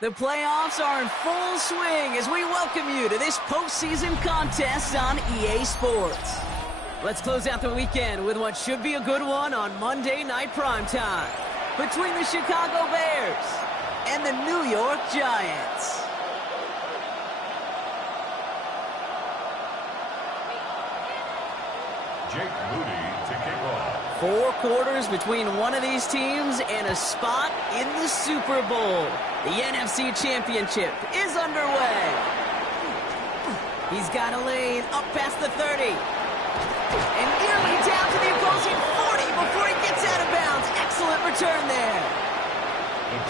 The playoffs are in full swing as we welcome you to this postseason contest on EA Sports. Let's close out the weekend with what should be a good one on Monday Night Primetime between the Chicago Bears and the New York Giants. To kick off. 4 quarters between one of these teams and a spot in the Super Bowl. The NFC Championship is underway. He's got a lane up past the 30. And nearly down to the opposing 40 before he gets out of bounds. Excellent return there.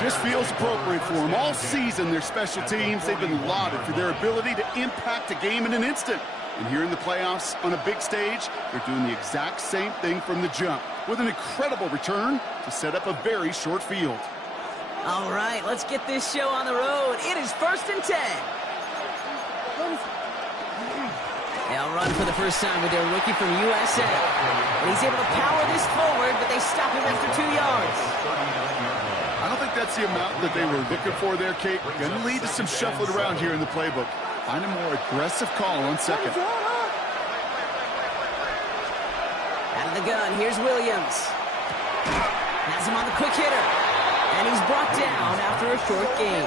Just feels appropriate for them. All season, their special teams, they've been lauded for their ability to impact a game in an instant. And here in the playoffs, on a big stage, they're doing the exact same thing from the jump, with an incredible return to set up a very short field. All right, let's get this show on the road. It is 1st and 10. They'll run for the first time with their rookie from USA. And he's able to power this forward, but they stop him after 2 yards. I don't think that's the amount that they were looking for there, Kate. Going to lead to some shuffling around here in the playbook. Find a more aggressive call on second. Out of the gun, here's Williams. Has him on the quick hitter. And he's brought down after a short gain.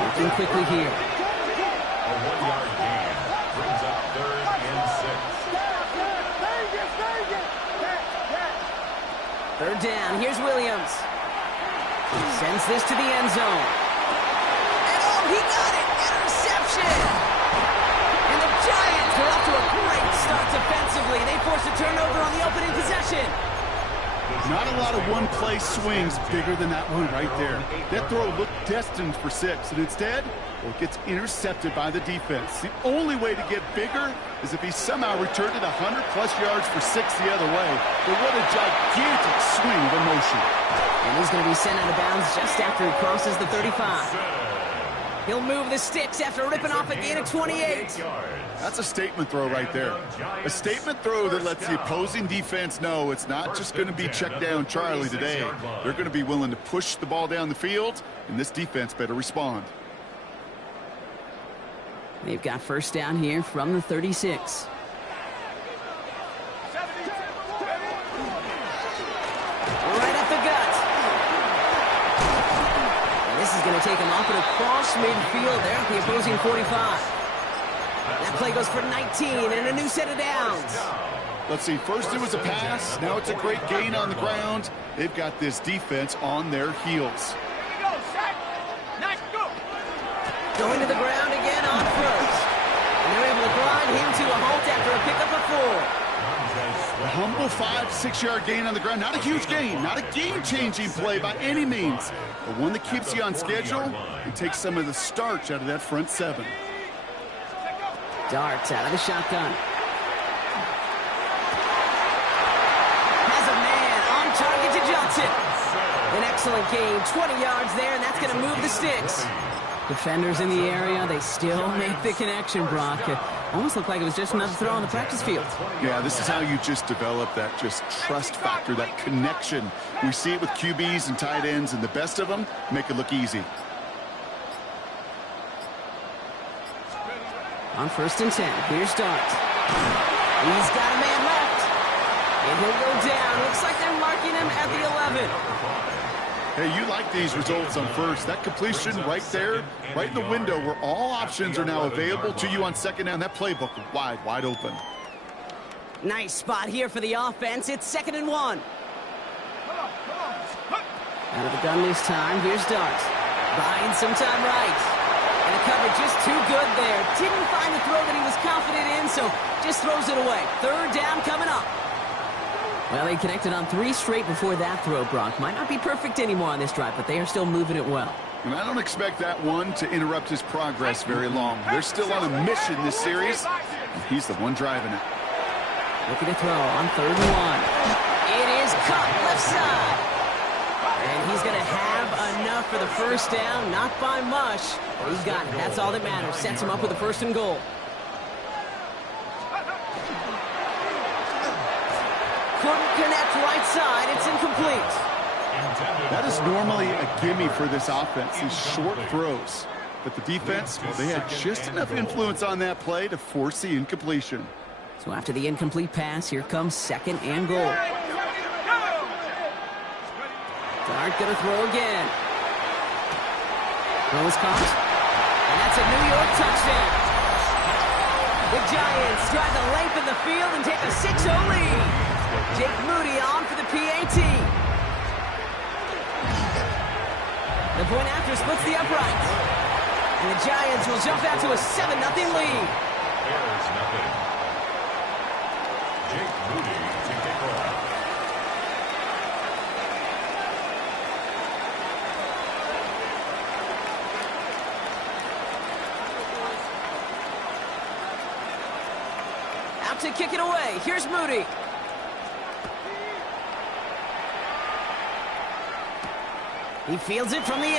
Working quickly here. A 1-yard gain brings up 3rd and 6. 3rd down, here's Williams. Sends this to the end zone. And oh, he got it! Interception! And the Giants are off to a great start defensively. They force a turnover on the opening possession. Not a lot of one-play swings bigger than that one right there. That throw looked destined for 6, and instead, well, it gets intercepted by the defense. The only way to get bigger is if he somehow returned it 100-plus yards for 6 the other way. But what a gigantic swing of emotion. And he's going to be sent out of bounds just after he crosses the 35. He'll move the sticks after ripping off a gain of 28. That's a statement throw right there. A statement throw that lets the opposing defense know it's not just going to be check down Charlie today. They're going to be willing to push the ball down the field, and this defense better respond. They've got 1st down here from the 36. Right up the gut. And this is going to take him off and across midfield there at the opposing 45. That play goes for 19 and a new set of downs. Let's see, first it was a pass, now it's a great gain on the ground. They've got this defense on their heels. Going to the ground again on 1st. And they're able to grind him to a halt after a pickup of 4. A humble 5-6-yard gain on the ground. Not a huge gain, not a game-changing play by any means, but one that keeps you on schedule and takes some of the starch out of that front 7. Darts out of the shotgun. Has a man on target to Johnson. An excellent gain, 20 yards there, and that's going to move the sticks. Defenders in the area, they still make the connection, Brock. It almost looked like it was just another throw on the practice field. Yeah, this is how you just develop that just trust factor, that connection. We see it with QBs and tight ends, and the best of them make it look easy. On 1st and 10, here's Dart. He's got a man left. And he'll go down. Looks like they're marking him at the 11. Hey, you like these results on 1st. That completion right there, right in the window where all options are now available to you on 2nd down. That playbook wide open. Nice spot here for the offense. It's 2nd and 1. Out of the gun this time. Here's Dart. Buying some time right. And the coverage is too good there. there. Didn't find the throw that he was confident in, so just throws it away. Third down coming up. Well, they connected on 3 straight before that throw, Brock. Might not be perfect anymore on this drive, but they are still moving it well. And I don't expect that one to interrupt his progress very long. They're still on a mission this series, and he's the one driving it. Looking to throw on 3rd and 1. It is caught left side. And he's going to have enough for the first down. Not by much, but he's got it. That's all that matters. Sets him up with a 1st and goal. Couldn't connect right side. It's incomplete. That is normally a gimme for this offense, these short throws. But the defense, well, they had just enough influence on that play to force the incompletion. So after the incomplete pass, here comes 2nd and goal. Dart going to throw again. Throw is caught. And that's a New York touchdown. The Giants drive the length of the field and take a 6-0 lead. Jake Moody on for the PAT. The point after splits the uprights. And the Giants will jump out to a 7-0 lead. There's nothing. Jake Moody to kick off. Out to kick it away. Here's Moody. He fields it from the 8.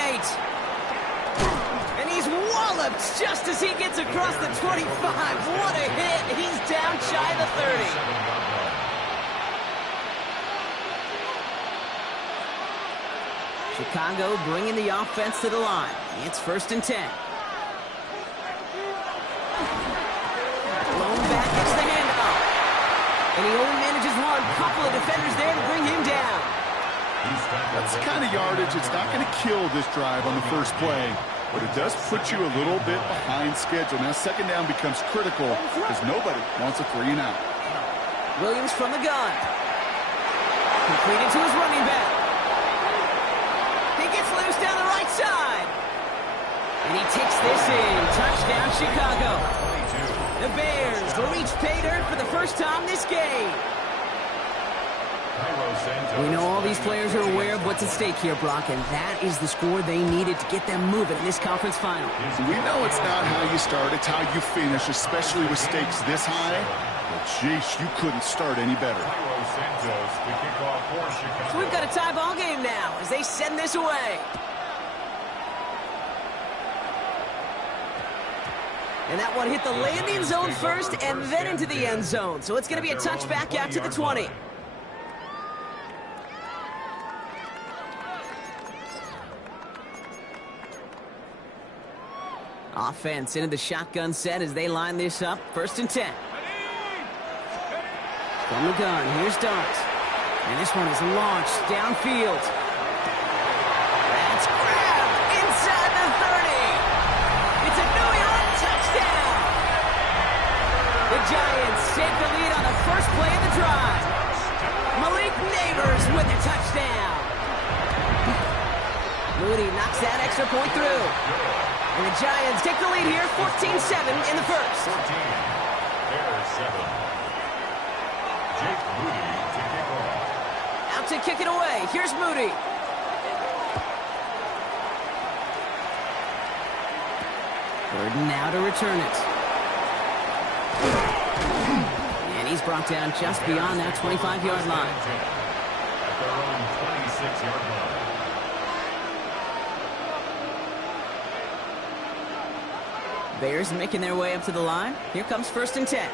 And he's walloped just as he gets across the 25. What a hit. He's down shy of the 30. Chicago bringing the offense to the line. It's 1st and 10. Blown back, gets the handoff. And he only manages one. Couple of defenders there to bring him down. That's the kind of yardage. It's not going to kill this drive on the first play, but it does put you a little bit behind schedule. Now 2nd down becomes critical because nobody wants a 3 and out. Williams from the gun. Completed to his running back. He gets loose down the right side. And he takes this in. Touchdown, Chicago. The Bears reach pay dirt for the first time this game. We know all these players are aware of what's at stake here, Brock, and that is the score they needed to get them moving in this conference final. We know it's not how you start, it's how you finish, especially with stakes this high. But, jeez, you couldn't start any better. So we've got a tie ball game now as they send this away. And that one hit the landing zone first and then into the end zone. So it's going to be a touchback out to the 20. Offense into the shotgun set as they line this up. 1st and 10. From the gun, here's Dart. And this one is launched downfield. That's grabbed inside the 30. It's a New York touchdown. The Giants take the lead on the first play of the drive. Malik Neighbors with a touchdown. Moody knocks that extra point through. And the Giants take the lead here, 14-7 in the first. 14. Bears 7. Jake Moody to kick off. Out to kick it away. Here's Moody. Burden now to return it. And he's brought down just beyond that 25-yard line. At their own 26-yard line. Bears making their way up to the line. Here comes 1st and 10. Out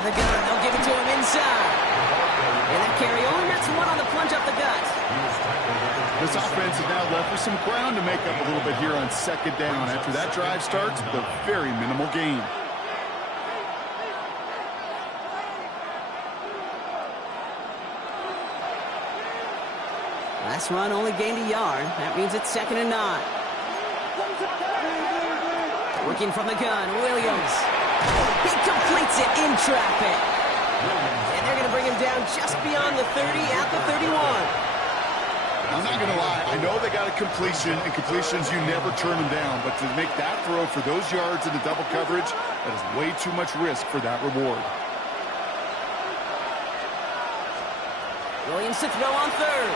of the gun, they'll give it to him inside. And that carry only gets one on the plunge up the gut. This offense is now left with some ground to make up a little bit here on 2nd down. After that drive starts with a very minimal gain. Last run only gained a yard. That means it's 2nd and 9. Working from the gun, Williams. He completes it in traffic. And they're going to bring him down just beyond the 30 at the 31. I'm not going to lie. I know they got a completion, and completions, you never turn them down. But to make that throw for those yards in the double coverage, that is way too much risk for that reward. Williams to throw on third.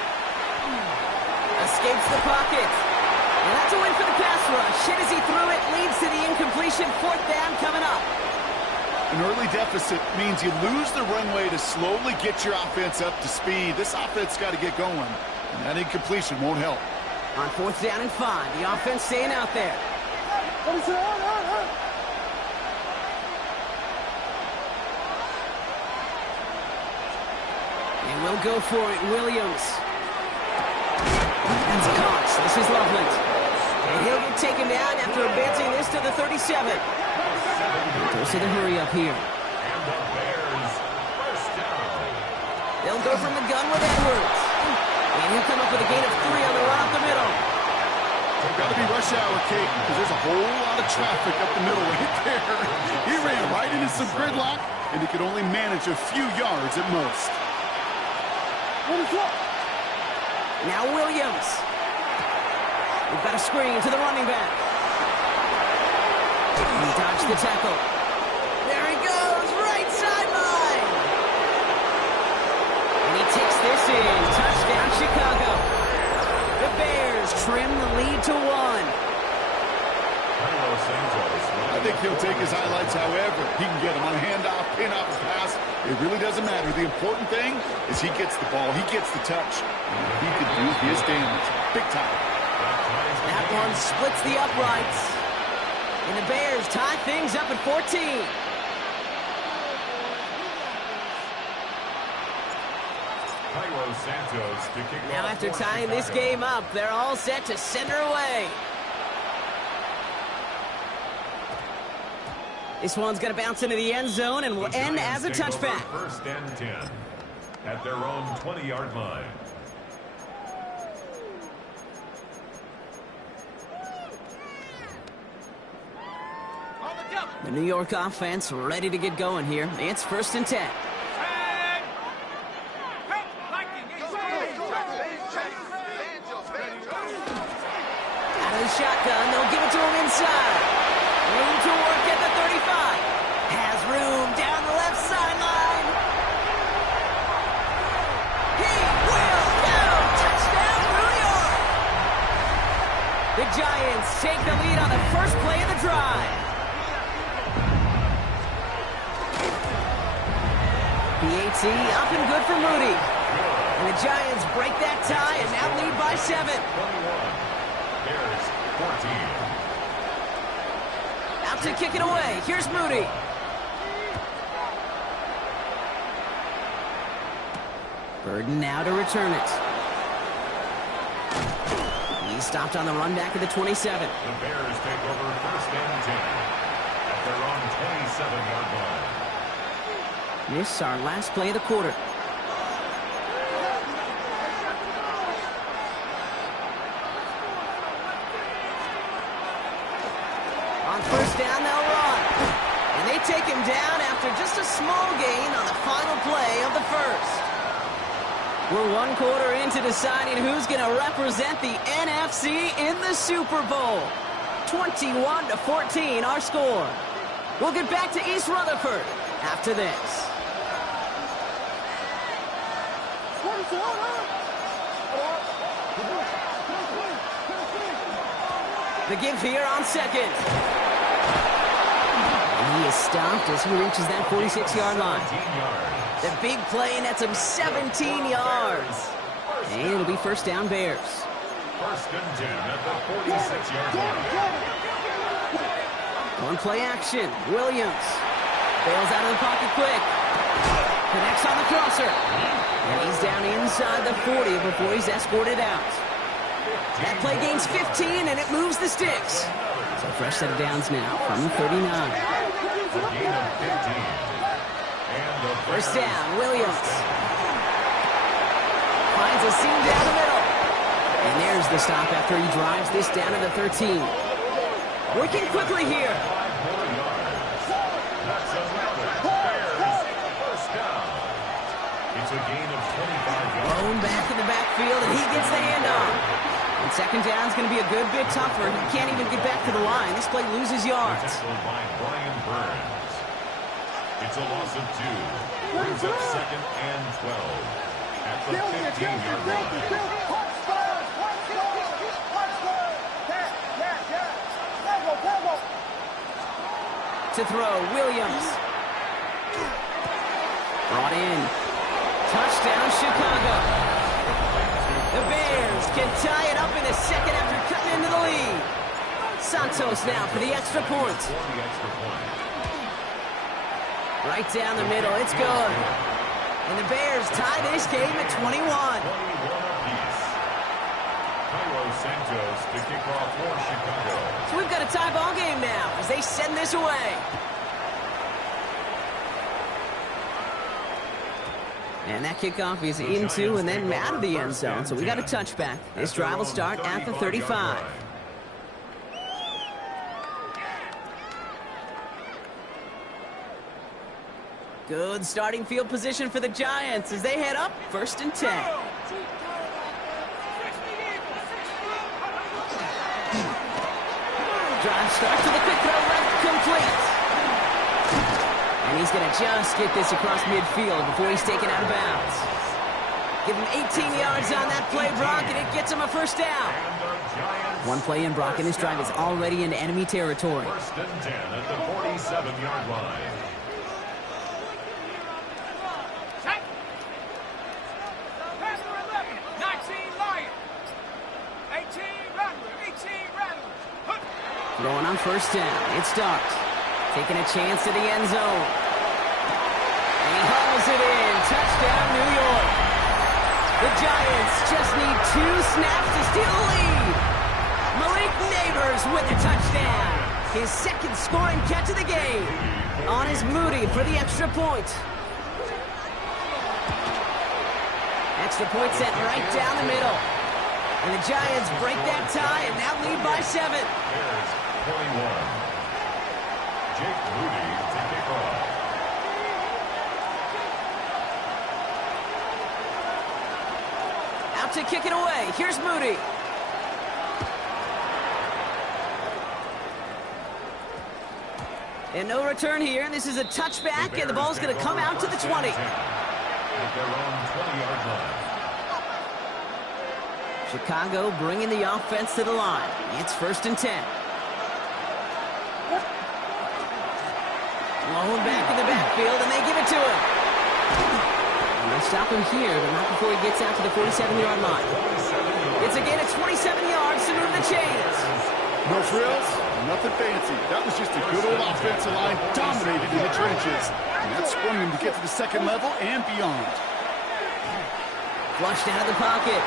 Escapes the pocket. And that's a win for the pass rush. Hit as he threw it, leads to the incompletion. Fourth down coming up. An early deficit means you lose the runway to slowly get your offense up to speed. This offense got to get going, and that incompletion won't help. On fourth down and 5, the offense staying out there. And we'll go for it, Williams. That's a catch. This is Loveland. And he'll get taken down after advancing this to the 37. Goes to the hurry up here. And the Bears first down. They'll go from the gun with Edwards. And he'll come up with a gain of 3 on the run up the middle. Got to be rush hour, Kate, because there's a whole lot of traffic up the middle right there. He ran right into some gridlock, and he could only manage a few yards at most. Now Williams. We've got a screen to the running back. He dodged the tackle. There he goes, right sideline. And he takes this in. Touchdown, Chicago. The Bears trim the lead to 1. I think he'll take his highlights however he can get them on a handoff, pin off a pass. It really doesn't matter. The important thing is he gets the ball, he gets the touch, and he can do his damage. Big time. That one splits the uprights. And the Bears tie things up at 14. Now after tying this game up, they're all set to send her away. This one's going to bounce into the end zone and will end as a touchback. First and 10 at their own 20-yard line. The New York offense ready to get going here. It's first and 10. Out of the shotgun, they'll give it to him inside. Room to work at the 35. Has room down the left sideline. He will go. Touchdown, New York. The Giants take the lead on the first play of the drive. PAT up and good for Moody. And the Giants break that tie and now lead by 7. 21. Bears 14. Out to kick it away. Here's Moody. Burden now to return it. He's stopped on the run back at the 27. The Bears take over first and 10 at their own 27-yard line. This is our last play of the quarter. On first down, they'll run. And they take him down after just a small gain on the final play of the first. We're 1 quarter into deciding who's going to represent the NFC in the Super Bowl. 21-14, our score. We'll get back to East Rutherford after this. The give here on second. And he is stopped as he reaches that 46-yard line. The big play nets him 17 yards. And it'll be first down Bears. First and 10 at the 46-yard line. One play action. Williams bails out of the pocket quick. Connects on the crosser. And he's down inside the 40 before he's escorted out. That play gains 15, and it moves the sticks. So fresh set of downs now from the 39. First down, Williams. Finds a seam down the middle. And there's the stop after he drives this down to the 13. Working quickly here. It's a gain of 25 yards. Blown back in the backfield. backfield, and he gets the handoff. And second down is going to be a good bit tougher. He can't even get back to the line. This play loses yards. Tackled by Brian Burns. It's a loss of 2. Brings up second and 12 at the 15-yard line. To throw, Williams. Brought in. Touchdown, Chicago. The Bears can tie it up in the second after cutting into the lead. Santos now for the extra point. Right down the middle, it's good. And the Bears tie this game at 21. Santos to kick off for Chicago. So we've got a tie ball game now as they send this away. And that kickoff is into and then out of the end zone. So we got a touchback. This drive will start at the 35. Good starting field position for the Giants as they head up 1st and 10. Drive starts with a quick throw left, complete. And he's going to just get this across midfield before he's taken out of bounds. Give him 18 yards on that play, Brock, and it gets him a first down. One play in, Brock, and this drive is already into enemy territory. 1st and 10 at the 47-yard line. Going on 1st down. It's Starks. Taking a chance to the end zone. And he hauls it in. Touchdown, New York. The Giants just need 2 snaps to steal the lead. Malik Neighbors with a touchdown. His second scoring catch of the game. On is Moody for the extra point. Extra point set right down the middle. And the Giants break that tie and now lead by 7. 21. Jake Moody to kick off. Out to kick it away. Here's Moody. And no return here. This is a touchback, and the ball's going to come out to the 20. At their own 20-yard line. Chicago bringing the offense to the line. It's 1st and 10. Blown back in the backfield, and they give it to him. And they stop him here, but not before he gets out to the 47-yard line. It's a gain of 27 yards to move the chains. No frills, nothing fancy. That was just a good old offensive line dominated in the trenches. And that sprung him to get to the second level and beyond. Flushed out of the pocket.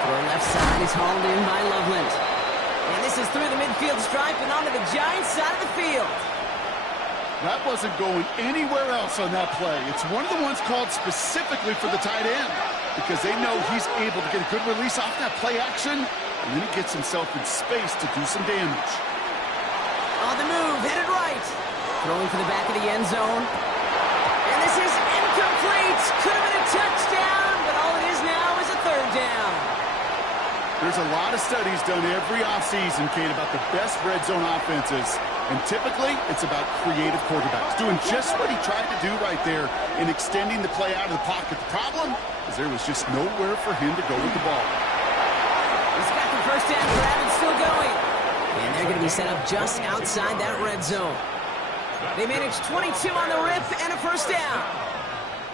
Throw left side is hauled in by Loveland. And this is through the midfield stripe and onto the Giants side of the field. That wasn't going anywhere else on that play. It's one of the ones called specifically for the tight end because they know he's able to get a good release off that play action, and then he gets himself in space to do some damage. On the move, headed right. Throwing for the back of the end zone. And this is incomplete. Could have been a touchdown, but all it is now is a 3rd down. There's a lot of studies done every offseason, Kate, about the best red zone offenses. And typically, it's about creative quarterbacks doing just what he tried to do right there in extending the play out of the pocket. The problem is there was just nowhere for him to go with the ball. He's got the first down grab and still going. And they're going to be set up just outside that red zone. They managed 22 on the rip and a first down.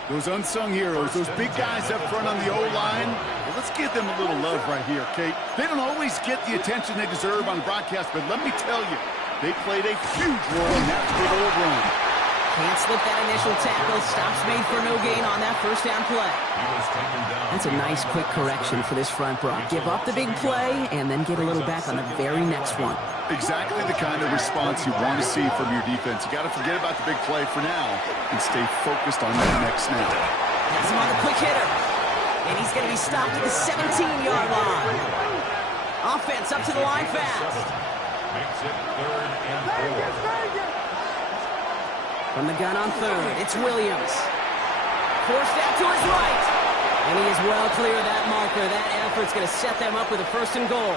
Those unsung heroes, those big guys up front on the O-line, well, let's give them a little love right here, Kate. They don't always get the attention they deserve on the broadcast, but let me tell you, they played a huge role in that big old run. Can't slip that initial tackle. Stops made for no gain on that first down play. That's a nice quick correction for this front, Brock. Give up the big play and then get a little back on the very next one. Exactly the kind of response you want to see from your defense. You got to forget about the big play for now and stay focused on that next snap. Has him on the quick hitter. And he's going to be stopped at the 17-yard line. Offense up to the line fast. Makes it 3rd and 4. From the gun on 3rd, it's Williams. Forced out to his right. And he is well clear of that marker. That effort's going to set them up with a first and goal.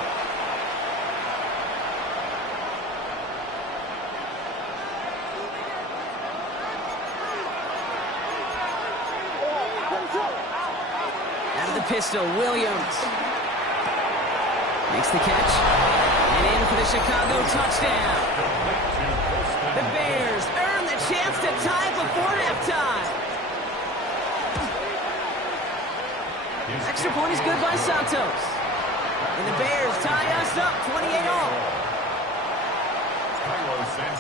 Out of the pistol, Williams. Makes the catch. And in for the Chicago touchdown. The Bears earn the chance to tie before halftime. Extra point is good by Santos. And the Bears tie us up 28-all.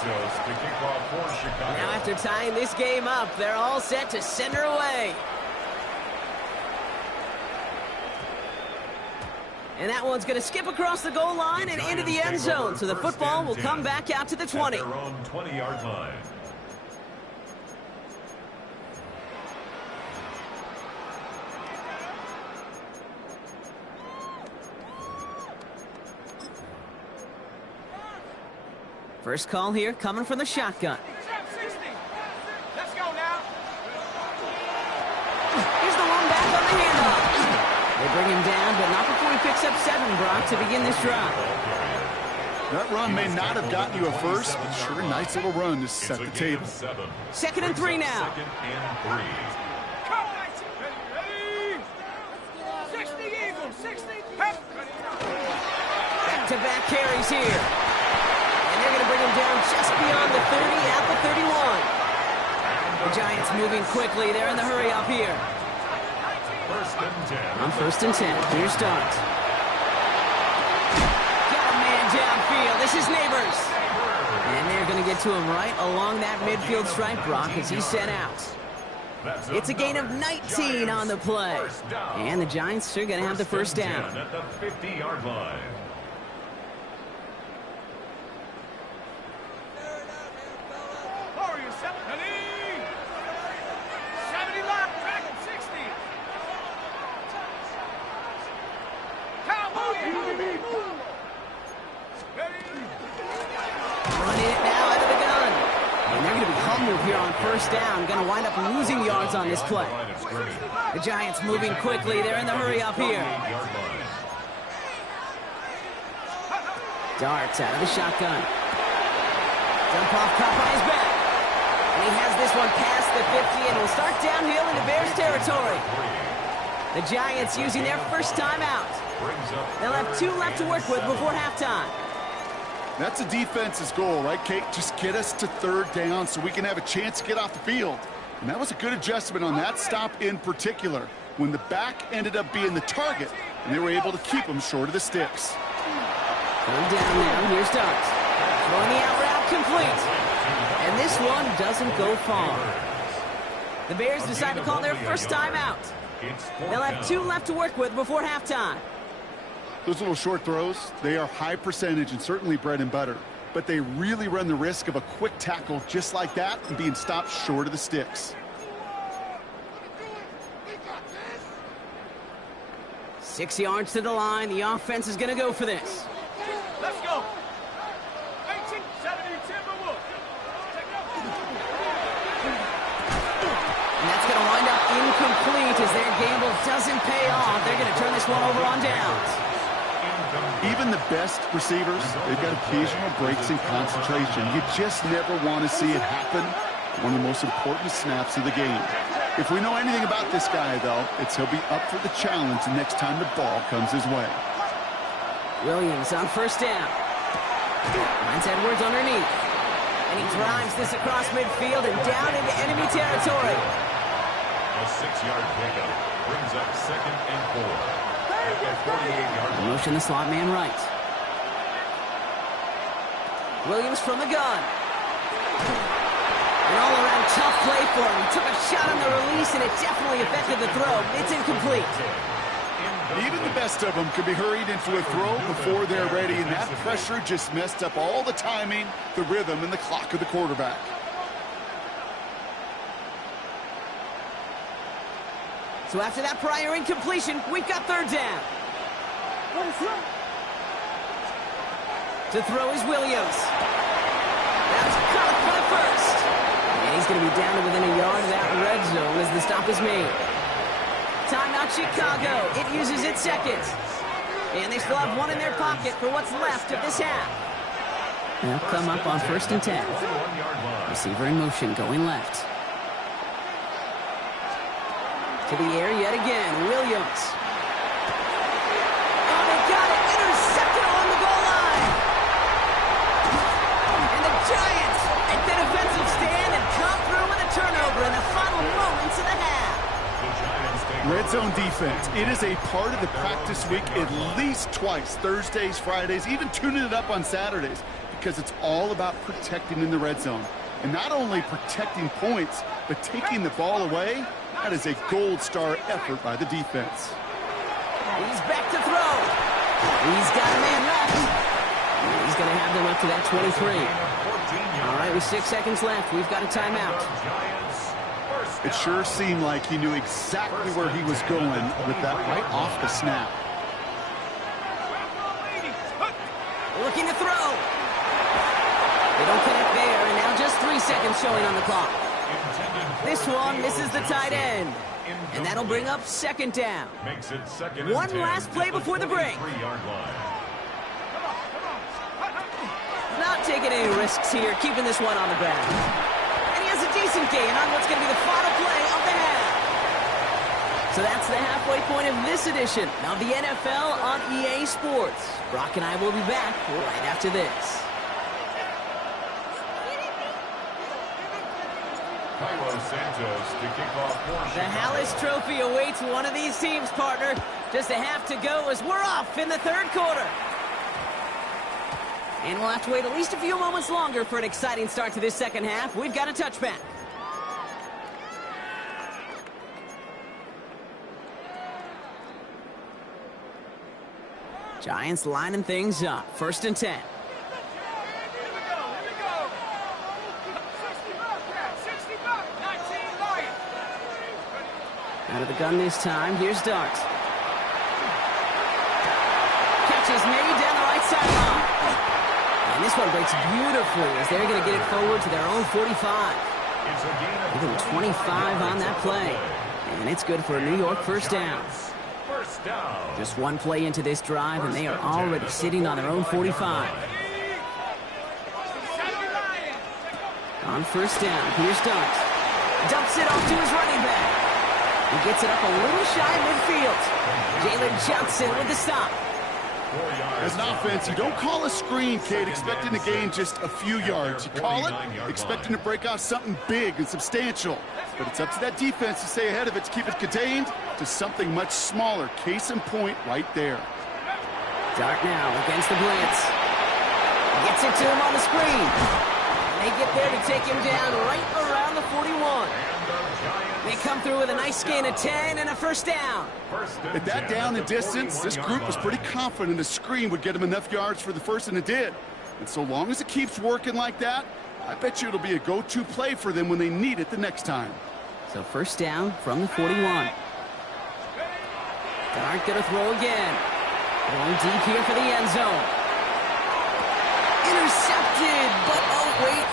To kick off for Chicago. Now after tying this game up, they're all set to send her away. And that one's going to skip across the goal line and into the end zone. So the football will come back out to the 20. At their own 20-yard line. First call here coming from the shotgun. Let's go now. Here's the one back on the handoff. They bring him down, but not before he picks up 7, Brock, to begin this drive. That run may not have gotten you a first, but sure a nice little run to set the table. 2nd and 3 now. 2nd and 3. Ready? 60 Eagles, 60. Back-to-back carries here. And they're going to bring him down just beyond the 30 at the 31. The Giants moving quickly. They're in the hurry up here. 1st and 10. On 1st and 10. Here's Dart. Got a man downfield. This is Neighbors. And they're going to get to him right along that midfield stripe, Brock, as he's sent out. It's a gain of 19 on the play. And the Giants are going to have the first down. At the 50-yard line. Warriors, 70 left, Dragon 60. Cowboys. Running it now out of the gun. And they're going to be humbled here on first down. Going to wind up losing yards on this play. The Giants moving quickly. They're in the hurry up here. Darts out of the shotgun. Dump off, caught by his back. And he has this one past the 50 and will start downhill into Bears territory. The Giants using their first timeout. They'll have 2 left to work with before halftime. That's a defense's goal, right, Kate? Just get us to 3rd down so we can have a chance to get off the field. And that was a good adjustment on that stop in particular, when the back ended up being the target, and they were able to keep him short of the sticks. Going down now, here's Dart. Throwing the out route complete. And this one doesn't go far. The Bears decide to call their first timeout. They'll have 2 left to work with before halftime. Those little short throws, they are high percentage and certainly bread and butter. But they really run the risk of a quick tackle just like that and being stopped short of the sticks. 6 yards to the line. The offense is going to go for this. Let's go. 1870 Timberwolves. And that's going to wind up incomplete as their gamble doesn't pay off. They're going to turn this one over on downs. Even the best receivers, they've got occasional breaks in concentration. You just never want to see it happen. One of the most important snaps of the game. If we know anything about this guy, though, it's he'll be up for the challenge the next time the ball comes his way. Williams on first down. Finds Edwards underneath. And he drives this across midfield and down into enemy territory. A 6-yard pickup brings up 2nd and 4. At the 48-yard line. Motion the slot man right. Williams from the gun. An all-around tough play for him. He took a shot on the release, and it definitely affected the throw. It's incomplete. Even the best of them could be hurried into a throw before they're ready, and that pressure just messed up all the timing, the rhythm, and the clock of the quarterback. So after that prior incompletion, we've got 3rd down. To throw is Williams. That's caught for the first. And he's going to be down to within a yard of that red zone as the stop is made. Timeout Chicago. It uses its seconds. And they still have one in their pocket for what's left of this half. They'll come up on 1st and 10. Receiver in motion, going left. To the air yet again, Williams. Oh, they got it. Intercepted on the goal line. And the Giants make the defensive stand and come through with a turnover in the final moments of the half. Red zone defense. It is a part of the practice week at least twice. Thursdays, Fridays, even tuning it up on Saturdays. Because it's all about protecting in the red zone. And not only protecting points, but taking the ball away. That is a gold star effort by the defense. He's back to throw. He's got a man left. He's going to have them up to that 23. All right, with 6 seconds left, we've got a timeout. It sure seemed like he knew exactly where he was going with that right off the snap. Looking to throw. They don't connect there, and now just 3 seconds showing on the clock. This one misses the tight end, and that'll bring up 2nd down. One last play before the break. Not taking any risks here, keeping this one on the ground. And he has a decent gain on what's going to be the final play of the half. So that's the halfway point of this edition of the NFL on EA Sports. Brock and I will be back right after this. The Hallis Trophy awaits one of these teams, partner. Just a half to go as we're off in the 3rd quarter. And we'll have to wait at least a few moments longer for an exciting start to this 2nd half. We've got a touchback. Giants lining things up. 1st and 10. Out of the gun this time. Here's Dart. Catch is made down the right sideline. And this one breaks beautifully as they're going to get it forward to their own 45. Give them 25 on that play. And it's good for a New York 1st down. Just one play into this drive, and they are already sitting on their own 45. On 1st down, here's Dart. Dumps it off to his running back. He gets it up a little shy midfield. Jalen Johnson with the stop. As an offense, you don't call a screen, Kate, expecting to gain just a few yards. You call it expecting to break off something big and substantial. But it's up to that defense to stay ahead of it, to keep it contained to something much smaller. Case in point right there. Dart now against the blitz. Gets it to him on the screen. And they get there to take him down right around the 41. They come through with a nice gain of 10 and a 1st down. At that down and distance, this group was pretty confident the screen would get them enough yards for the 1st, and it did. And so long as it keeps working like that, I bet you it'll be a go-to play for them when they need it the next time. So 1st down from the 41. Dart gonna throw again. Going deep here for the end zone. Intercepted, but oh, wait.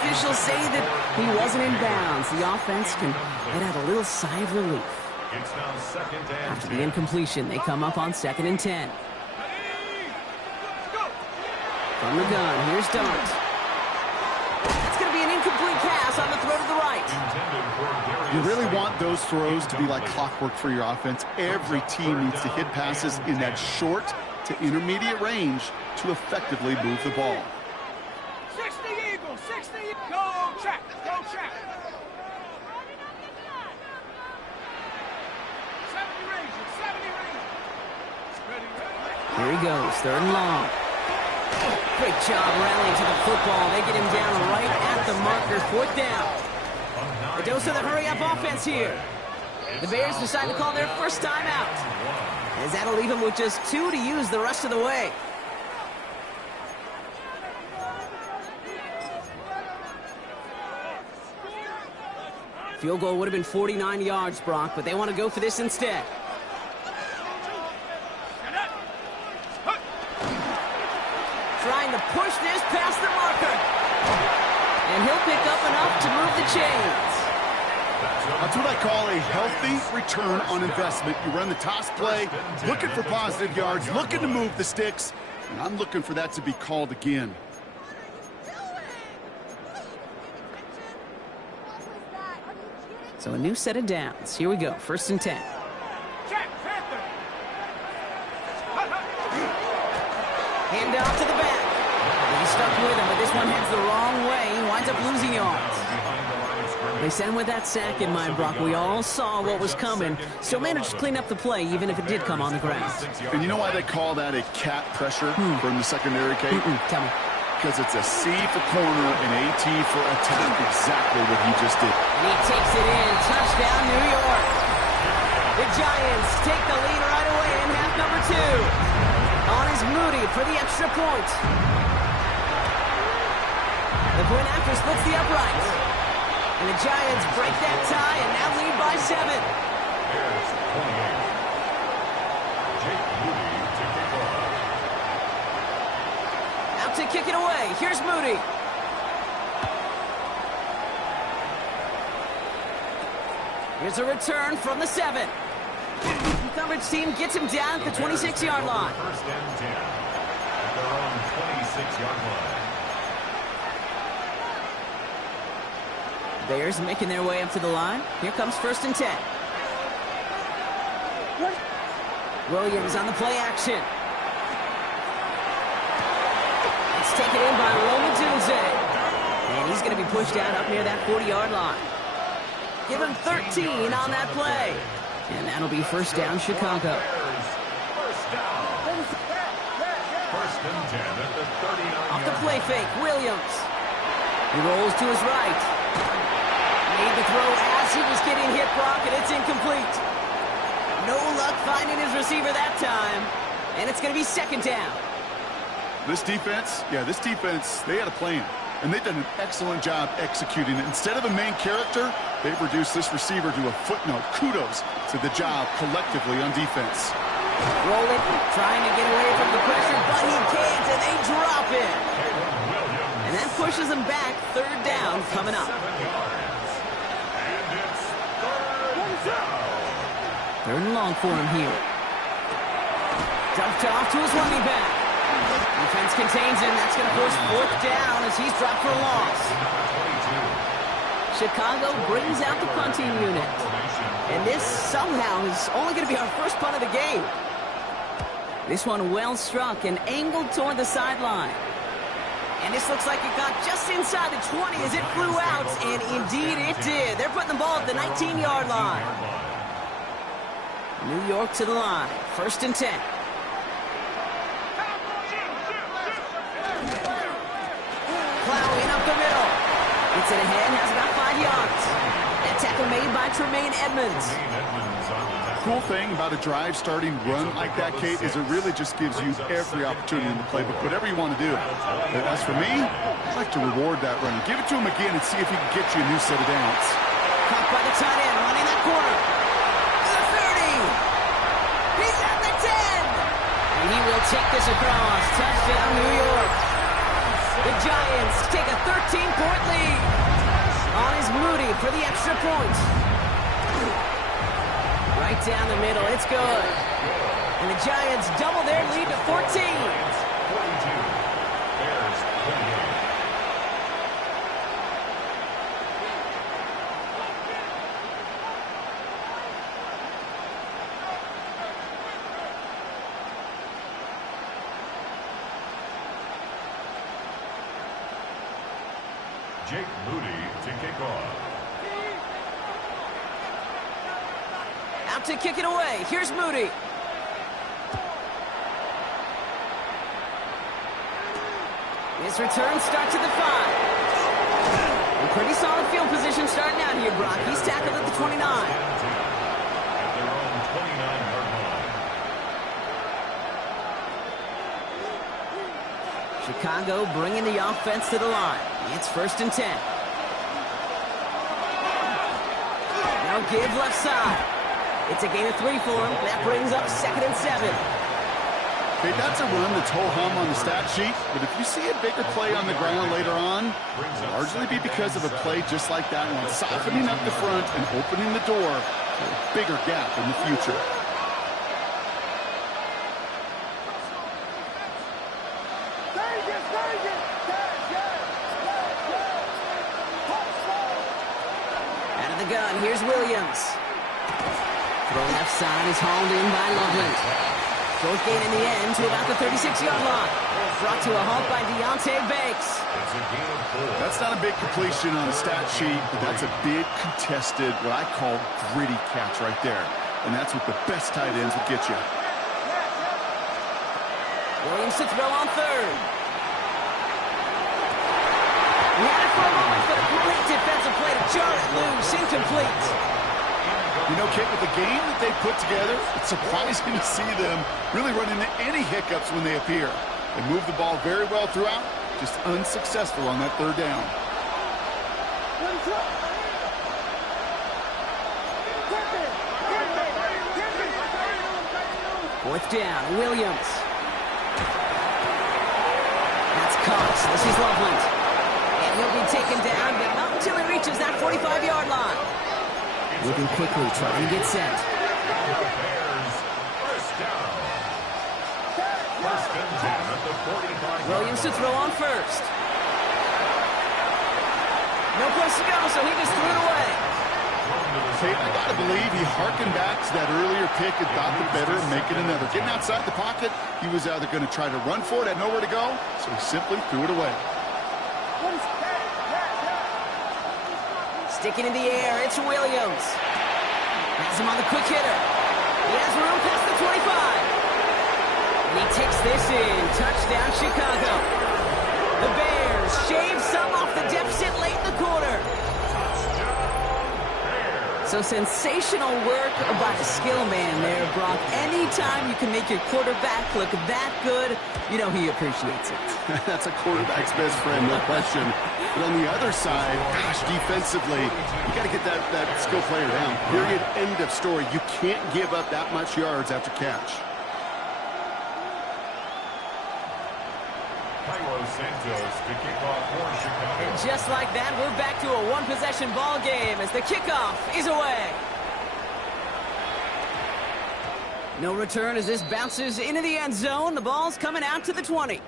Officials say that he wasn't in bounds. The offense can let out a little sigh of relief. After the incompletion, they come up on 2nd and 10. From the gun, here's Dart. It's going to be an incomplete pass on the throw to the right. You really want those throws to be like clockwork for your offense. Every team needs to hit passes in that short to intermediate range to effectively move the ball. 60 Eagles, 60. Go check, go check. 70 Rangers, 70 Rangers. Here he goes, 3rd and long. Great job rallying to the football. They get him down right at the marker. 4th down. A dose of the hurry-up offense here. The Bears decide to call their 1st time out, as that'll leave them with just 2 to use the rest of the way. Field goal would have been 49 yards, Brock, but they want to go for this instead. Trying to push this past the marker. And he'll pick up enough to move the chains. That's what I call a healthy return on investment. You run the toss play, looking for positive yards, looking to move the sticks, and I'm looking for that to be called again. So a new set of downs. Here we go, 1st and 10. Hand off to the back. He's stuck with him, but this one heads the wrong way. He winds up losing yards. They sent him with that sack in mind, Brock. We all saw what was coming. Still managed to clean up the play, even if it did come on the ground. And you know why they call that a cat pressure from the secondary, Kate? Tell me. Because it's a C for corner and AT for attack. Exactly what he just did. And he takes it in. Touchdown, New York. The Giants take the lead right away in half number 2. On is Moody for the extra point. The point after splits the uprights. And the Giants break that tie and now lead by 7. There's 28. Jake Moody to kick off. Out to kick it away. Here's Moody. Here's a return from the 7. The coverage team gets him down at the 26-yard line. 1st and 10 at their own 26-yard line. Bears making their way up to the line. Here comes 1st and 10. Williams on the play action. It's taken in by Roma Dunze. And he's going to be pushed out up near that 40-yard line. Give him 13 on that play. And that'll be 1st down, Chicago. First down. 1st and 10 at the 39-yard Off the play fake, Williams. He rolls to his right. Made the throw as he was getting hit, Brock, and it's incomplete. No luck finding his receiver that time. And it's going to be 2nd down. This defense, they had a plan. And they've done an excellent job executing it. Instead of a main character, they've reduced this receiver to a footnote. Kudos to the job collectively on defense. Rolling, trying to get away from the pressure, but he can't, and they drop it. And that pushes them back. 3rd down coming up. 7 yards. And it's 3rd down. 3rd and long for him here. Dumped off to his running back. Defense contains him. That's going to force 4th down as he's dropped for a loss. Chicago brings out the punting unit. And this somehow is only going to be our first punt of the game. This one well struck and angled toward the sideline. And this looks like it got just inside the 20 as it flew out. And indeed it did. They're putting the ball at the 19-yard line. New York to the line. 1st and 10. Plowing up the middle. Gets it ahead, has about 5 yards. That tackle made by Tremaine Edmonds. Cool thing about a drive starting run like that, Kate, is it really just gives you every opportunity in the playbook, whatever you want to do. But as for me, I'd like to reward that run. Give it to him again and see if he can get you a new set of downs. Caught by the tight end, running that corner. To the 30. He's at the 10. And he will take this across. Touchdown, New York. The Giants take a 13-point lead. On is Moody for the extra point. Right down the middle, it's good. And the Giants double their lead to 14. 42. Bears 28. Jake Moody to kick off. Out to kick it away. Here's Moody. His return starts at the 5. And pretty solid field position starting out here, Brock. He's tackled at the 29. At their own 29-yard line. Chicago bringing the offense to the line. It's 1st and 10. Now give left side. It's a gain of 3 for him. That brings up 2nd and 7. Okay, that's a run that's ho-hum on the stat sheet, but if you see a bigger play on the ground later on, it'll largely be because of a play just like that one, softening up the front and opening the door for a bigger gap in the future. Out of the gun, here's Williams. Throw left side is hauled in by Loveland. Short gain in the end to about the 36-yard line. Brought to a halt by Deontay Banks. That's not a big completion on the stat sheet, but that's a big contested, what I call gritty catch right there. And that's what the best tight ends will get you. Williams to throw on third. He had it for a moment, but a great defensive play to jar it loose. Incomplete. You know, Kate, with the game that they put together, it's surprising to see them really run into any hiccups when they appear. They move the ball very well throughout, just unsuccessful on that third down. Fourth down, Williams. That's Cox. This is Loveland. And he'll be taken down, but not until he reaches that 45-yard line. Moving quickly, trying to get set. Williams to throw on first. No place to go, so he just threw it away. Hey, I gotta believe he harkened back to that earlier pick and thought the better of making another. Getting outside the pocket, he was either going to try to run for it, had nowhere to go, so he simply threw it away. Sticking in the air, it's Williams. Has him on the quick hitter. He has room past the 25. And he takes this in. Touchdown, Chicago. The Bears shave some off the deficit late in the quarter. So sensational work by the skill man there, Brock. Anytime you can make your quarterback look that good, you know he appreciates it. That's a quarterback's best friend, no question. But on the other side, gosh, defensively, you got to get that skill player down. Period, end of story. You can't give up that much yards after catch. And just like that, we're back to a one-possession ball game as the kickoff is away. No return as this bounces into the end zone. The ball's coming out to the 20.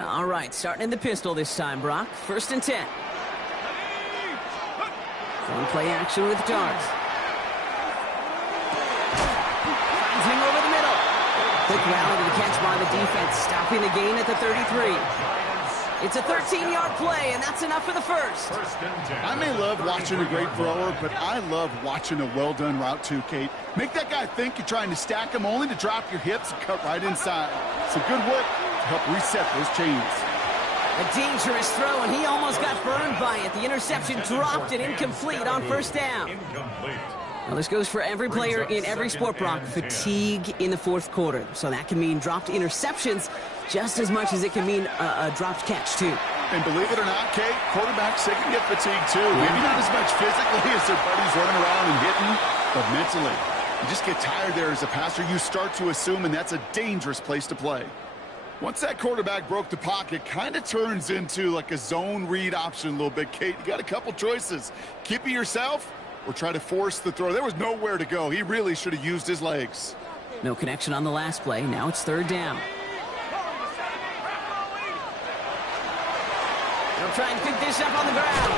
All right, starting in the pistol this time, Brock. 1st and 10. One play action with Dart. Finds him over the middle. Quick rally to the catch by the defense, stopping the gain at the 33. It's a 13-yard play, and that's enough for the first. I may love watching a great thrower, but I love watching a well-done route too, Kate. Make that guy think you're trying to stack him only to drop your hips and cut right inside. Some good work to help reset those chains. A dangerous throw, and he almost got burned by it. The interception dropped and incomplete on 1st down. Well, this goes for every player in every sport, Brock. Fatigue in the 4th quarter. So that can mean dropped interceptions just as much as it can mean a dropped catch, too. And believe it or not, Kate, quarterbacks, they can get fatigued, too. Maybe not as much physically as their buddies running around and hitting, but mentally. You just get tired there as a passer. You start to assume, and that's a dangerous place to play. Once that quarterback broke the pocket, kind of turns into like a zone read option a little bit, Kate. You got a couple choices. Keep it yourself or try to force the throw. There was nowhere to go. He really should have used his legs. No connection on the last play. Now it's 3rd down. They'll try and pick this up on the ground.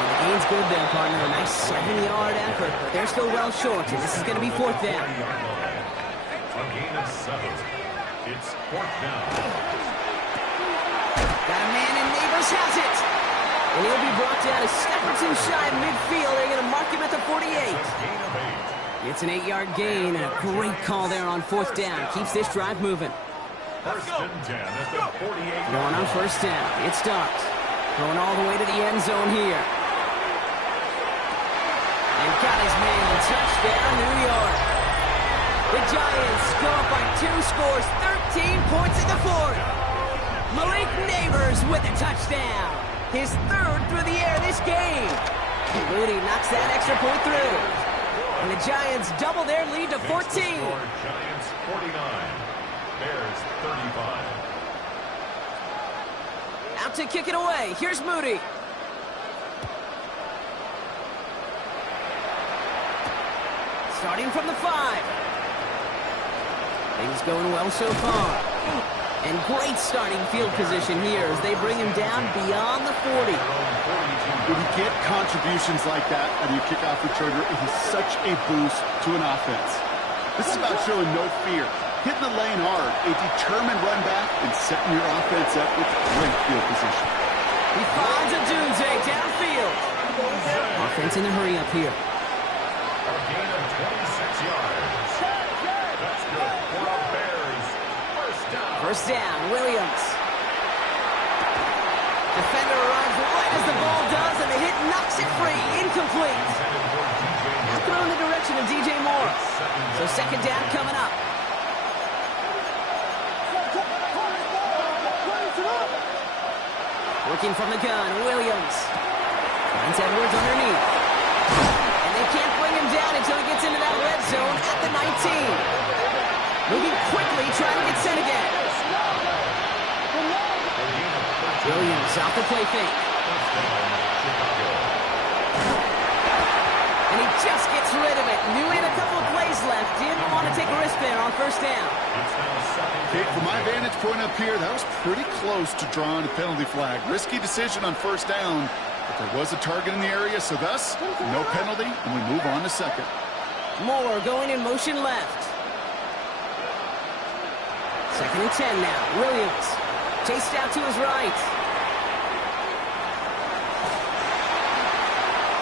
And the gain's good there, partner. A nice 7-yard effort, but they're still well short, and this is going to be 4th down. A gain of 7. It's 4th down. Got a man, and Neighbors has it. And he'll be brought down a step or two shy of midfield. They're going to mark him at the 48. It's an 8-yard gain, and a great call there on 4th down. Keeps this drive moving. 1st and 10 at the 48. Going on 1st down. It starts. Going all the way to the end zone here. And got his man. Touchdown, New York. The Giants go up by 2 scores, 13 points in the 4th. Malik Neighbors with a touchdown. His third through the air this game. Moody knocks that extra point through. And the Giants double their lead to 14. Giants 49. Bears 35. Out to kick it away. Here's Moody. Starting from the 5. Things going well so far. And great starting field position here as they bring him down beyond the 40. When you get contributions like that out of your kickoff returner, it is such a boost to an offense. This is about showing no fear, hitting the lane hard, a determined run back, and setting your offense up with great field position. He finds a Dunze downfield. Offense in a hurry up here. A gain of 26 yards. That's good for the Bears. First down, Williams. Defender runs right as the ball does, and the hit knocks it free. Incomplete. Now thrown in the direction of DJ Moore. So second down coming up. Working from the gun, Williams. Finds Edwards underneath. And they can't bring him down until he gets into that red zone at the 19. Moving quickly, trying to get set again. Williams off the play fake. And he just gets rid of it. Knew he had a couple of plays left. Didn't want to take a risk there on first down. Okay, from my vantage point up here, that was pretty close to drawing a penalty flag. Risky decision on first down, but there was a target in the area, so thus, no penalty, and we move on to second. Moore going in motion left. Second and 10 now. Williams chased out to his right.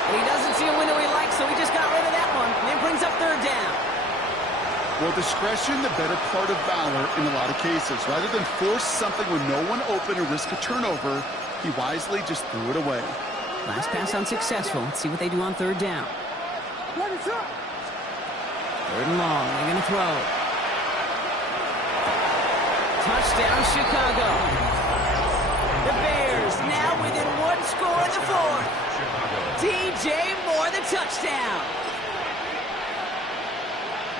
And he doesn't see a window he likes, so he just got rid of that one. And it brings up third down. Well, discretion, the better part of valor in a lot of cases. Rather than force something with no one open or risk a turnover, he wisely just threw it away. Last pass unsuccessful. Let's see what they do on third down. Third and long. They're going to throw. Touchdown, Chicago. The Bears now within one score in the fourth. DJ Moore, the touchdown.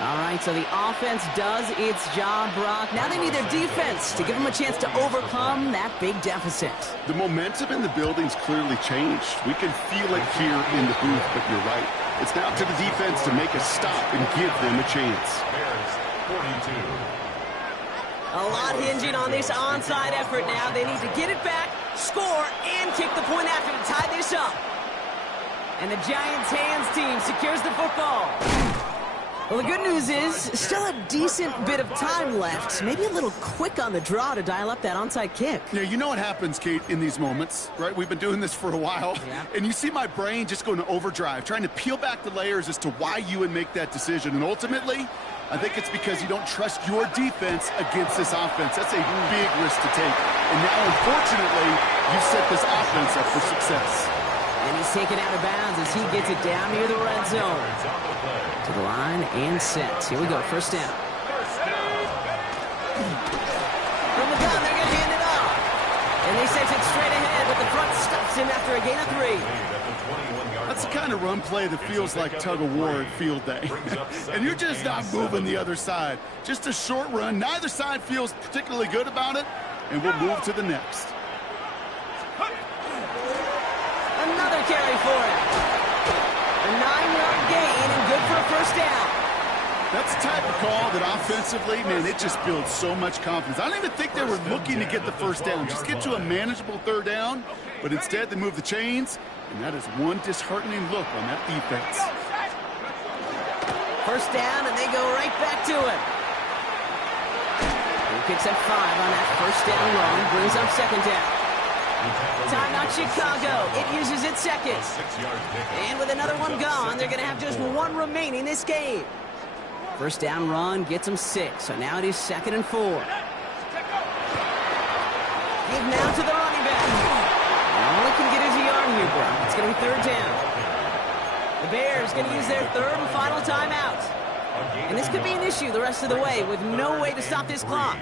All right, so the offense does its job, Brock. Now they need their defense to give them a chance to overcome that big deficit. The momentum in the building's clearly changed. We can feel it here in the booth, but you're right. It's now to the defense to make a stop and give them a chance. Bears 42. A lot hinging on this onside effort now. They need to get it back, score, and kick the point after to tie this up. And the Giants' hands team secures the football. Well, the good news is still a decent bit of time left. Maybe a little quick on the draw to dial up that onside kick. Yeah, you know what happens, Kate, in these moments, right? We've been doing this for a while. Yeah. And you see my brain just going to overdrive, trying to peel back the layers as to why you would make that decision. And ultimately, I think it's because you don't trust your defense against this offense. That's a big risk to take. And now, unfortunately, you've set this offense up for success. And he's taken out of bounds as he gets it down near the red zone. To the line and set. Here we go, first down. From the gun, they're going to hand it off. And they send it straight ahead, but the front stops him after a gain of 3. That's the kind of run play that feels like tug-of-war at field day. And you're just not moving the other side. Just a short run. Neither side feels particularly good about it, and we'll move to the next. Another carry for him. A 9-yard gain and good for a first down. That's the type of call that offensively, man, it just builds so much confidence. I don't even think they were looking to get the first down. Just get to a manageable third down, but instead they move the chains, and that is one disheartening look on that defense. First down, and they go right back to him. He picks up 5 on that first down run, brings up second down. Timeout Chicago. It uses its second. And with another one gone, they're going to have just one remaining this game. First down run gets them 6. So now it is 2nd and 4. Give now to the running back. All he can get is a yard here, bro. It's going to be third down. The Bears going to use their third and final timeout. And this could be an issue the rest of the way with no way to stop this clock.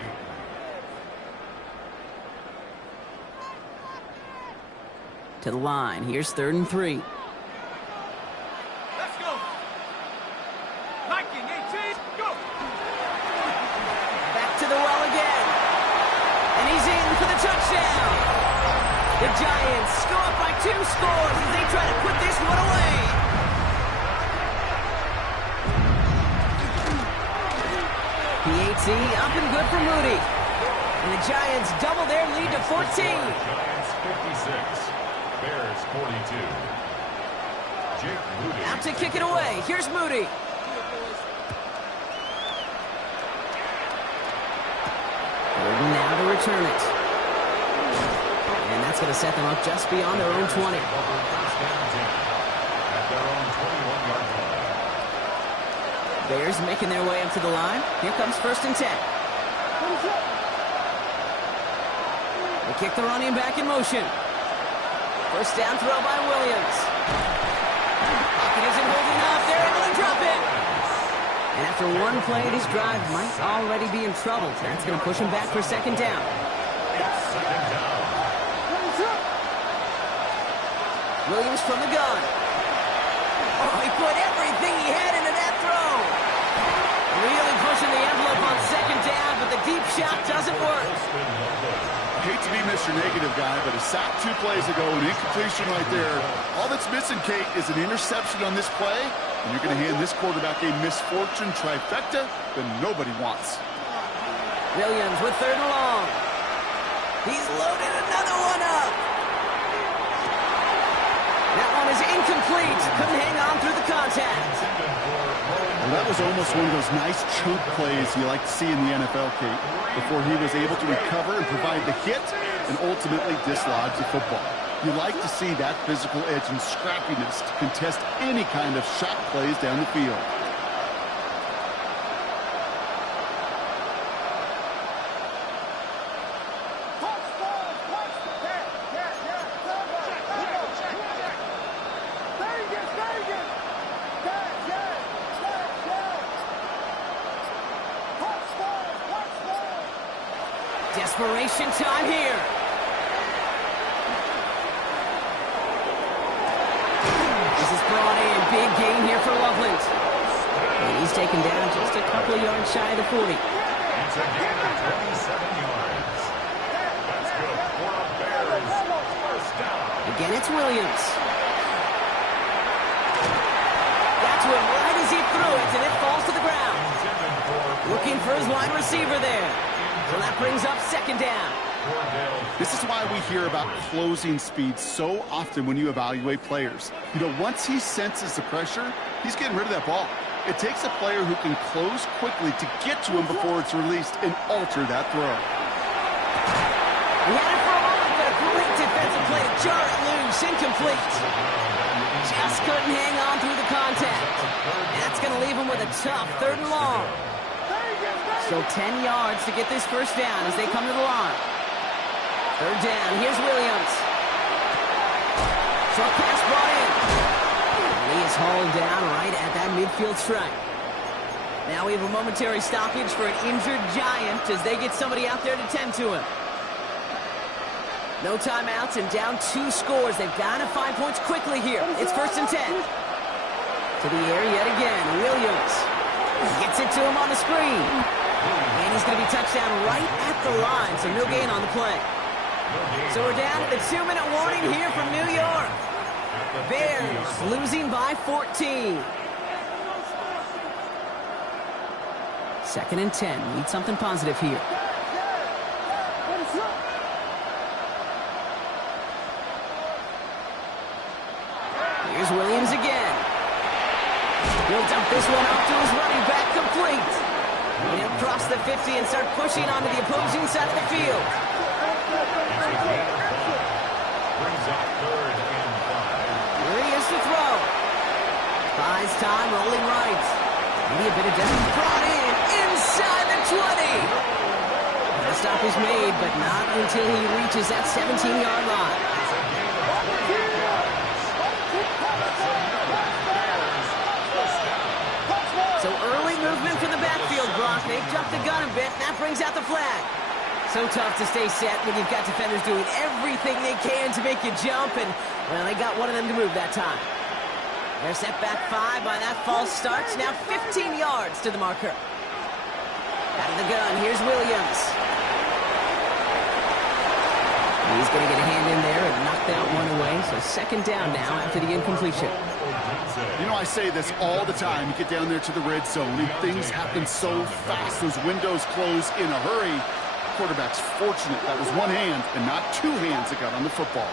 To the line. Here's 3rd and 3. Let's go. Liking 18, go. Back to the well again. And he's in for the touchdown. The Giants go up by 2 scores as they try to put this one away. PAT up and good for Moody. And the Giants double their lead to 14. Giants 56, Bears 42. Jake Moody. Out to kick it away. Here's Moody. Gordon now to return it. And that's going to set them up just beyond their own 20. At their own 21-yard line. Bears making their way up to the line. Here comes 1st and 10. They kick the running back in motion. 1st down throw by Williams. Pocket isn't holding up. They're able to drop it. And after one play, this drive might already be in trouble. That's going to push him back for 2nd down. It's 2nd down. Williams from the gun. Oh, he put everything he had into that throw. Really pushing the envelope on 2nd down, but the deep shot doesn't work. I hate to be Mr. Negative guy, but a sack 2 plays ago, an incompletion right there. All that's missing, Kate, is an interception on this play, and you're going to hand this quarterback a misfortune trifecta that nobody wants. Williams with 3rd and long. He's loaded another one up. That one is incomplete. Couldn't hang on through the contact. Well, that was almost one of those nice chunk plays you like to see in the NFL, Kate, before he was able to recover and provide the hit and ultimately dislodge the football. You like to see that physical edge and scrappiness to contest any kind of shot plays down the field. Desperation time here. This is brought in. Big gain here for Loveland. And he's taken down just a couple of yards shy of the 40. It's a gain of 27 yards. That's good for a Bears 1st down. Again, it's Williams. Got to him right as he threw it, and it falls to the ground. Looking for his wide receiver there. So that brings up 2nd down. This is why we hear about closing speed so often when you evaluate players. You know, once he senses the pressure, he's getting rid of that ball. It takes a player who can close quickly to get to him before it's released and alter that throw. He had it for a moment, but a great defensive play to jar it loose. Incomplete. Just couldn't hang on through the contact. That's going to leave him with a tough 3rd and long. So 10 yards to get this 1st down as they come to the line. 3rd down. Here's Williams. Short pass brought in. Lee is hauled down right at that midfield stripe. Now we have a momentary stoppage for an injured Giant as they get somebody out there to tend to him. No timeouts and down 2 scores. They've got to find points quickly here. It's 1st and 10. To the air yet again. Williams gets it to him on the screen. And he's going to be touchdown right at the line, so no gain on the play. So we're down at the 2-minute warning here from New York. Bears losing by 14. 2nd and 10. Need something positive here. Here's Williams again. He'll dump this one off to his running back, complete. And he'll cross the 50 and start pushing onto the opposing side of the field. Brings up 3rd and 5. Here he is to throw. Buys time, rolling right. Maybe a bit of distance brought in inside the 20. The stop is made, but not until he reaches that 17-yard line. So early movement from the backfield, Brock. They jumped the gun a bit, and that brings out the flag. So tough to stay set when you've got defenders doing everything they can to make you jump, and, well, they got one of them to move that time. They're set back 5 by that false start. Now 15 yards to the marker. Out of the gun, here's Williams. He's going to get a hand in there and knock that one away. So second down now after the incompletion. You know, I say this all the time. You get down there to the red zone, and things happen so fast. Those windows close in a hurry. Quarterback's fortunate that was one hand and not two hands that got on the football.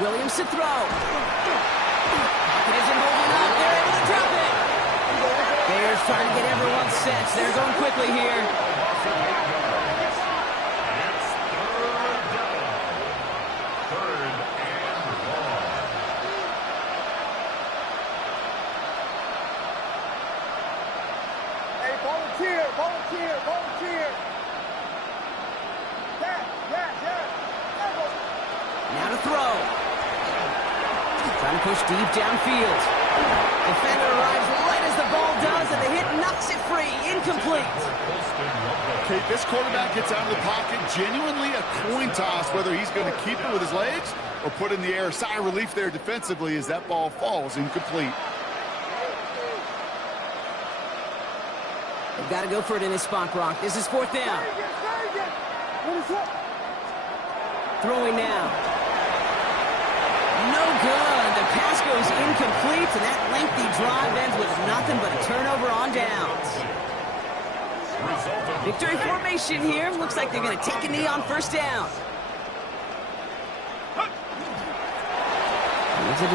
Williams to throw. Pocket isn't holding up. They're able to drop it. Bears trying to get everyone set. They're going quickly here. It's third down. Third and long. Hey, volunteer, volunteer, volunteer. Yeah. Now to throw. Trying to push deep downfield. Defender arrives right as the ball does, and the hit knocks it free. Incomplete. Okay, this quarterback gets out of the pocket. Genuinely a coin toss whether he's going to keep it with his legs or put it in the air. Sigh of relief there defensively as that ball falls incomplete. They've got to go for it in his spot, Brock. This is fourth down. Throwing now. No good. The pass goes incomplete, and that lengthy drive ends with nothing but a turnover on downs. Victory formation here. Looks like they're going to take a knee on first down.